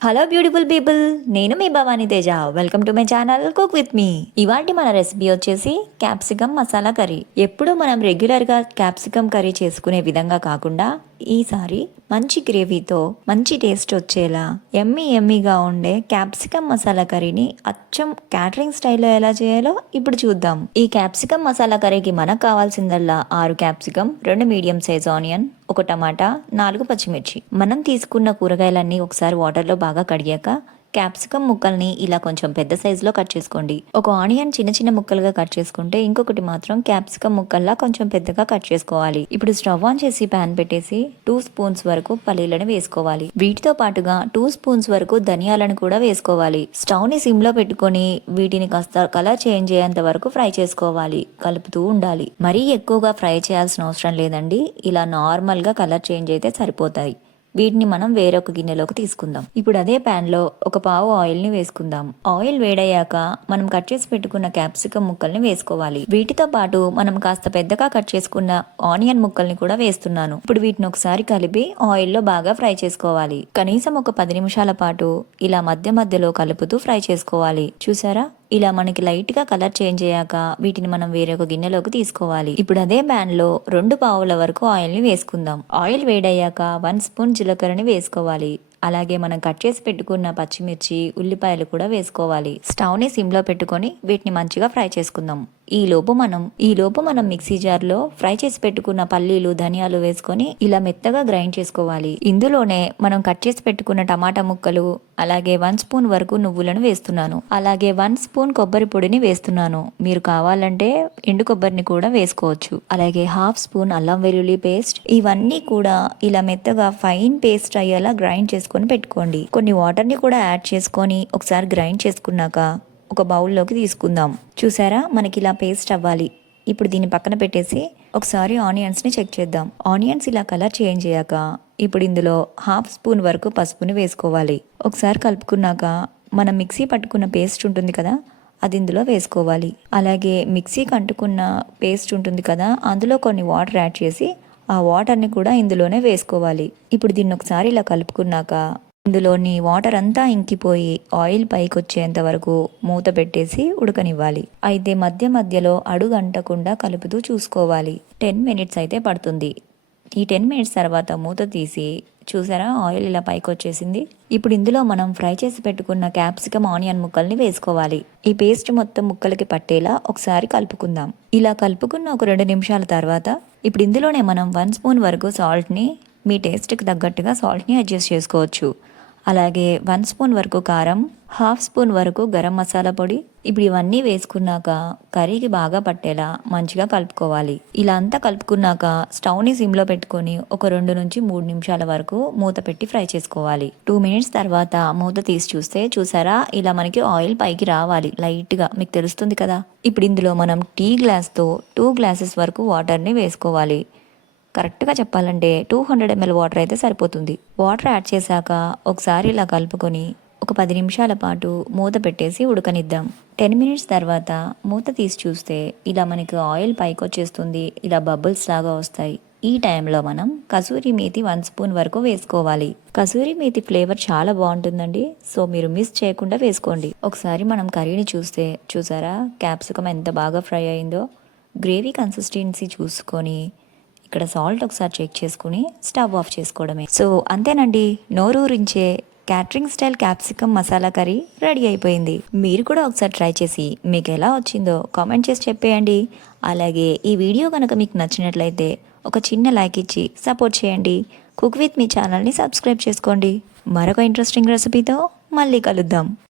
Hello beautiful people నేను మీ Bhavani Teja. Welcome to my channel cook with me ఇవాటి మన recipe వచ్చేసి capsicum masala curry ఎప్పుడూ మనం రెగ్యులర్గా క్యాప్సికమ్ కర్రీ చేసుకునే విధంగా కాకుండా ఈసారి మంచి గ్రేవీతో మంచి టేస్ట్ వచ్చేలా ఎమ్మి ఎమ్మిగా ఉండే క్యాప్సికమ్ మసాలా కర్రీని అచ్చం క్యాటరింగ్ స్టైల్లో ఎలా చేయాలో ఇప్పుడు చూద్దాం. ఈ క్యాప్సికమ్ మసాలా కర్రీకి మనకు కావాల్సిందల్లా ఆరు క్యాప్సికమ్ రెండు మీడియం సైజ్ ఆనియన్ ఒక టమాటా నాలుగు పచ్చిమిర్చి. మనం తీసుకున్న కూరగాయలన్నీ ఒకసారి వాటర్లో బాగా కడిగాక క్యాప్సికమ్ ముక్కల్ని ఇలా కొంచెం పెద్ద సైజులో కట్ చేసుకోండి. ఒక ఆనియన్ చిన్న చిన్న ముక్కలుగా కట్ చేసుకుంటే ఇంకొకటి మాత్రం క్యాప్సికమ్ ముక్కల్లా కొంచెం పెద్దగా కట్ చేసుకోవాలి. ఇప్పుడు స్టవ్ ఆన్ చేసి ప్యాన్ పెట్టేసి టూ స్పూన్స్ వరకు పల్లీలను వేసుకోవాలి. వీటితో పాటుగా టూ స్పూన్స్ వరకు ధనియాలను కూడా వేసుకోవాలి. స్టవ్ని సిమ్లో పెట్టుకొని వీటిని కాస్త కలర్ చేంజ్ అయ్యేంత వరకు ఫ్రై చేసుకోవాలి. కలుపుతూ ఉండాలి. మరీ ఎక్కువగా ఫ్రై చేయాల్సిన అవసరం లేదండి. ఇలా నార్మల్గా కలర్ చేంజ్ అయితే సరిపోతాయి. వీటిని మనం వేరొక గిన్నెలోకి తీసుకుందాం. ఇప్పుడు అదే ప్యాన్లో ఒక పావు ఆయిల్ని వేసుకుందాం. ఆయిల్ వేడయ్యాక మనం కట్ చేసి పెట్టుకున్న క్యాప్సికమ్ ముక్కల్ని వేసుకోవాలి. వీటితో పాటు మనం కాస్త పెద్దగా కట్ చేసుకున్న ఆనియన్ ముక్కల్ని కూడా వేస్తున్నాను. ఇప్పుడు వీటిని ఒకసారి కలిపి ఆయిల్లో బాగా ఫ్రై చేసుకోవాలి. కనీసం ఒక పది నిమిషాల పాటు ఇలా మధ్య మధ్యలో కలుపుతూ ఫ్రై చేసుకోవాలి. చూసారా? ఇలా మనకి లైట్గా కలర్ చేంజ్ అయ్యాక వీటిని మనం వేరే ఒక గిన్నెలోకి తీసుకోవాలి. ఇప్పుడు అదే ప్యాన్లో రెండు పావుల వరకు ఆయిల్ని వేసుకుందాం. ఆయిల్ వేడయ్యాక వన్ స్పూన్ జీలకర్రని వేసుకోవాలి. అలాగే మనం కట్ చేసి పెట్టుకున్న పచ్చిమిర్చి ఉల్లిపాయలు కూడా వేసుకోవాలి. స్టవ్ని సిమ్లో పెట్టుకొని వీటిని మంచిగా ఫ్రై చేసుకుందాం. ఈలోపు మనం ఈ లోపు మనం మిక్సీ జార్లో ఫ్రై చేసి పెట్టుకున్న పల్లీలు ధనియాలు వేసుకొని ఇలా మెత్తగా గ్రైండ్ చేసుకోవాలి. ఇందులోనే మనం కట్ చేసి పెట్టుకున్న టమాటా ముక్కలు అలాగే వన్ స్పూన్ వరకు నువ్వులను వేస్తున్నాను. అలాగే వన్ స్పూన్ కొబ్బరి పొడిని వేస్తున్నాను. మీరు కావాలంటే ఎండు కొబ్బరిని కూడా వేసుకోవచ్చు. అలాగే హాఫ్ స్పూన్ అల్లం వెల్లుల్లి పేస్ట్ ఇవన్నీ కూడా ఇలా మెత్తగా ఫైన్ పేస్ట్ అయ్యేలా గ్రైండ్ చేసుకొని పెట్టుకోండి. కొన్ని వాటర్ని కూడా యాడ్ చేసుకొని ఒకసారి గ్రైండ్ చేసుకున్నాక ఒక బౌల్లోకి తీసుకుందాం. చూసారా? మనకి ఇలా పేస్ట్ అవ్వాలి. ఇప్పుడు దీన్ని పక్కన పెట్టేసి ఒకసారి ఆనియన్స్ని చెక్ చేద్దాం. ఆనియన్స్ ఇలా కలర్ చేంజ్ అయ్యాక ఇప్పుడు ఇందులో హాఫ్ స్పూన్ వరకు పసుపుని వేసుకోవాలి. ఒకసారి కలుపుకున్నాక మనం మిక్సీ పట్టుకున్న పేస్ట్ ఉంటుంది కదా అది ఇందులో వేసుకోవాలి. అలాగే మిక్సీకి అంటుకున్న పేస్ట్ ఉంటుంది కదా అందులో కొన్ని వాటర్ యాడ్ చేసి ఆ వాటర్ని కూడా ఇందులోనే వేసుకోవాలి. ఇప్పుడు దీన్ని ఒకసారి ఇలా కలుపుకున్నాక ఇందులోని వాటర్ అంతా ఇంకిపోయి ఆయిల్ పైకి వచ్చేంత వరకు మూత పెట్టేసి ఉడకనివ్వాలి. అయితే మధ్య మధ్యలో అడుగు అంటకుండా కలుపుతూ చూసుకోవాలి. టెన్ మినిట్స్ అయితే పడుతుంది. ఈ టెన్ మినిట్స్ తర్వాత మూత తీసి చూసారా ఆయిల్ ఇలా పైకి వచ్చేసింది ఇప్పుడు ఇందులో మనం ఫ్రై చేసి పెట్టుకున్న క్యాప్సికమ్ ఆనియన్ ముక్కల్ని వేసుకోవాలి. ఈ పేస్ట్ మొత్తం ముక్కలకి పట్టేలా ఒకసారి కలుపుకుందాం. ఇలా కలుపుకున్న ఒక రెండు నిమిషాల తర్వాత ఇప్పుడు ఇందులోనే మనం వన్ స్పూన్ వరకు సాల్ట్ని మీ టేస్ట్కి తగ్గట్టుగా సాల్ట్ని అడ్జస్ట్ చేసుకోవచ్చు. అలాగే వన్ స్పూన్ వరకు కారం హాఫ్ స్పూన్ వరకు గరం మసాలా పొడి. ఇప్పుడు ఇవన్నీ వేసుకున్నాక కర్రీకి బాగా పట్టేలా మంచిగా కలుపుకోవాలి. ఇలా అంతా కలుపుకున్నాక స్టవ్ని సిమ్లో పెట్టుకొని ఒక రెండు నుంచి మూడు నిమిషాల వరకు మూత పెట్టి ఫ్రై చేసుకోవాలి. టూ మినిట్స్ తర్వాత మూత తీసి చూస్తే చూసారా? ఇలా మనకి ఆయిల్ పైకి రావాలి. లైట్గా మీకు తెలుస్తుంది కదా? ఇప్పుడు ఇందులో మనం టీ గ్లాస్తో టూ గ్లాసెస్ వరకు వాటర్ని వేసుకోవాలి. కరెక్ట్గా చెప్పాలంటే టూ హండ్రెడ్ ఎంఎల్ వాటర్ అయితే సరిపోతుంది. వాటర్ యాడ్ చేశాక ఒకసారి ఇలా కలుపుకొని ఒక పది నిమిషాల పాటు మూత పెట్టేసి ఉడకనిద్దాం. టెన్ మినిట్స్ తర్వాత మూత తీసి చూస్తే ఇలా మనకి ఆయిల్ పైకి వచ్చేస్తుంది. ఇలా బబుల్స్ లాగా వస్తాయి. ఈ టైంలో మనం కసూరి మేతి వన్ స్పూన్ వరకు వేసుకోవాలి. కసూరి మేతి ఫ్లేవర్ చాలా బాగుంటుందండి. సో మీరు మిస్ చేయకుండా వేసుకోండి. ఒకసారి మనం కర్రీని చూస్తే చూసారా? క్యాప్సికమ్ ఎంత బాగా ఫ్రై అయిందో. గ్రేవీ కన్సిస్టెన్సీ చూసుకొని ఇక్కడ సాల్ట్ ఒకసారి చెక్ చేసుకుని స్టవ్ ఆఫ్ చేసుకోవడమే. సో అంతేనండి నోరూరించే catering style capsicum masala curry ready అయిపోయింది. మీరు కూడా ఒకసారి ట్రై చేసి మీకు ఎలా వచ్చిందో కామెంట్ చేసి చెప్పేయండి. అలాగే ఈ వీడియో కనుక మీకు నచ్చినట్లయితే ఒక చిన్న లైక్ ఇచ్చి సపోర్ట్ చేయండి. కుక్ విత్ మీ ఛానల్ని సబ్స్క్రైబ్ చేసుకోండి. మరొక ఇంట్రెస్టింగ్ రెసిపీతో మళ్ళీ కలుద్దాం.